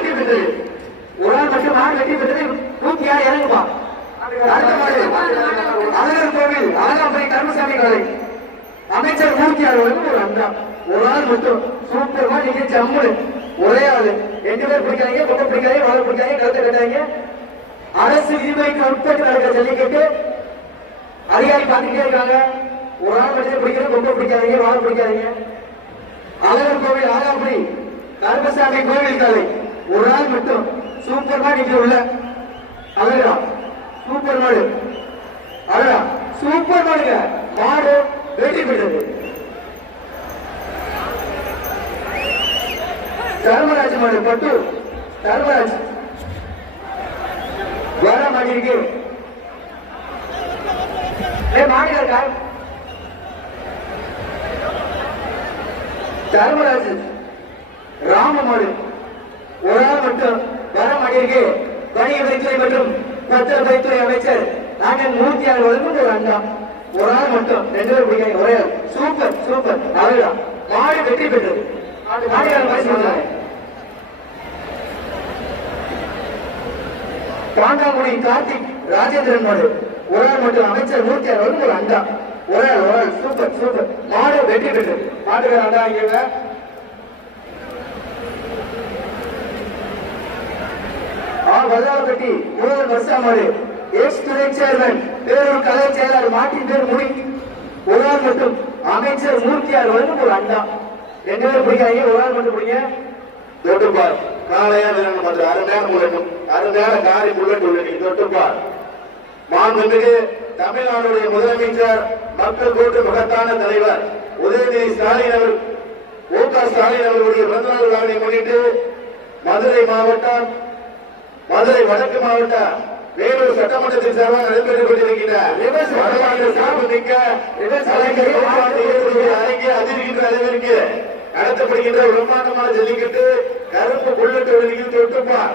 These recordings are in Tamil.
வெற்றி பெற்றது. ஒரு ஆள் மட்டும் மாடு வெற்றி பெற்றது. 106 இறங்குமா. அடுத்த மாடு அழகர் கோவில் அழகாபுரி கருமசாமி காலை அமைச்சர் 106 ஒரு அண்டா. ஒரு ஆள் மட்டும் சூப்பர்மா நீங்க ஜம்முனு ஒரே ஆளு. 2 பேர் பிடிக்கிறாங்க, பொண்ணு பிடிக்கிறாங்க, வாழை பிடிக்கிறாங்க, கருத்தை கட்டாங்க. அரசு விதிமுறைக்கு உட்பட்டு நடக்கிற ஜல்லிக்கட்டு அதிகாரி பார்த்துக்கிட்டே இருக்காங்க. ஒரு ஆள் மட்டும் பிடிக்கிறது, பொண்ணு பிடிக்காதீங்க, வாழை பிடிக்காதீங்க. அழகர் கோவில் அழகாபுரி கருமசாமி கோவில் காலை ஒரு ஆள் மட்டும் சூப்பர்மா நீங்க உள்ள அழகா சூப்பர் மாடு அழகா சூப்பர் மாடுங்க. மாடு வெற்றி பெற்றது. தர்மராஜ் மாடு பட்டு தர்மராஜ் வர மாடி இருக்கு. மாடு இருக்கா தர்மராஜ் ராம மாடு ஒரு ஆள் மட்டும் வர மாடி இருக்கு. வணிக வரித்துறை மற்றும் பத்திரப்பதித்துறை அமைச்சர் நாங்கள் 106 வழங்கும் ஒரு அண்ணா. ஒரு ஆள் மட்டும் 2 பேர் பிடிக்காங்க. ஒரே ஆள் சூப்பர் சூப்பர் அழகா மாடு வெற்றி பெற்றது. பாண்டாங்குடி கார்த்திக் ராஜேந்திரன் மாடு ஒரு ஆள் மட்டும் அமைச்சர் 106 வழங்கும் ஒரு அண்ணா. ஒரே ஆள் சூப்பர் சூப்பர் மாடு வெற்றி பெற்றது. மாட்டுக்கார அண்டா இங்க வல்லாளப்பட்டி முதல் வருஷமாடு எக்ஸ் துணை சேர்மன் பேரூர் கலை செயலாளர் மாட்டின் பேர் முடி ஒரு ஆள் மட்டும் அமைச்சர் 106 வழங்கும் ஒரு அண்டா. 2 பேர் பிடிக்காங்க. ஒரு ஆள் மட்டும் பிடிங்க. தொட்டுப்பார் காலையா அருமையான காரி புல்லட் உள்ளது. தொட்டுப்பார் மாண்புமிகு தமிழ்நாடுடைய முதலமைச்சர் மக்கள் கூட்டு மகத்தான தலைவர் உதயநிதி ஸ்டாலின் அவர் மு.க. ஸ்டாலின் அவர்களுடைய பிறந்தநாள் விழாவை முன்னிட்டு மதுரை மாவட்டம் மதுரை வடக்கு மாவட்டம் வேலூர் சட்டமன்றத்தின் சார்பாக நடைபெற்றுக் கொண்டிருக்கின்ற அதிர்கின்ற அளவிற்கு நடத்தப்படுகின்ற பிரம்மாண்டமான ஜல்லிக்கட்டு கருப்பு புல்லட் ஒழுங்கில் தொட்டுப்பார்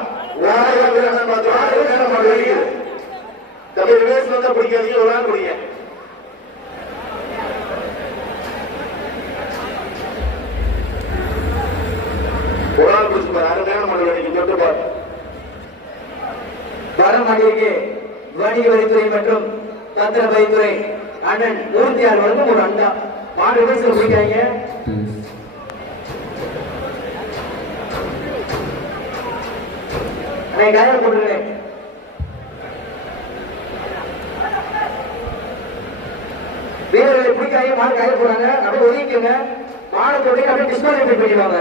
தமிழ் ரிவேஸ் வந்தா பிடிக்காதீங்க. ஒரு நாள் பிடிங்க. ஒரு நாள் பிடிச்சுப்பார். அருமையான மாடு தொட்டுப்பார் வரமாடிக்கு வணிக வரித்துறை மற்றும் பத்திரப்பதித்துறை அண்ணன் 106 வழங்கும் ஒரு அண்டா. மாடு பேச பிடிக்காங்க. கயிறு போட்டுருங்க. வீரர்களை பிடிக்காங்க. மாடு கயிறு போறாங்க. அப்படியே ஒதுக்கிங்க. மாடு போட்டு அப்படியே டிஸ்குவாலிஃபை பண்ணிடுவாங்க.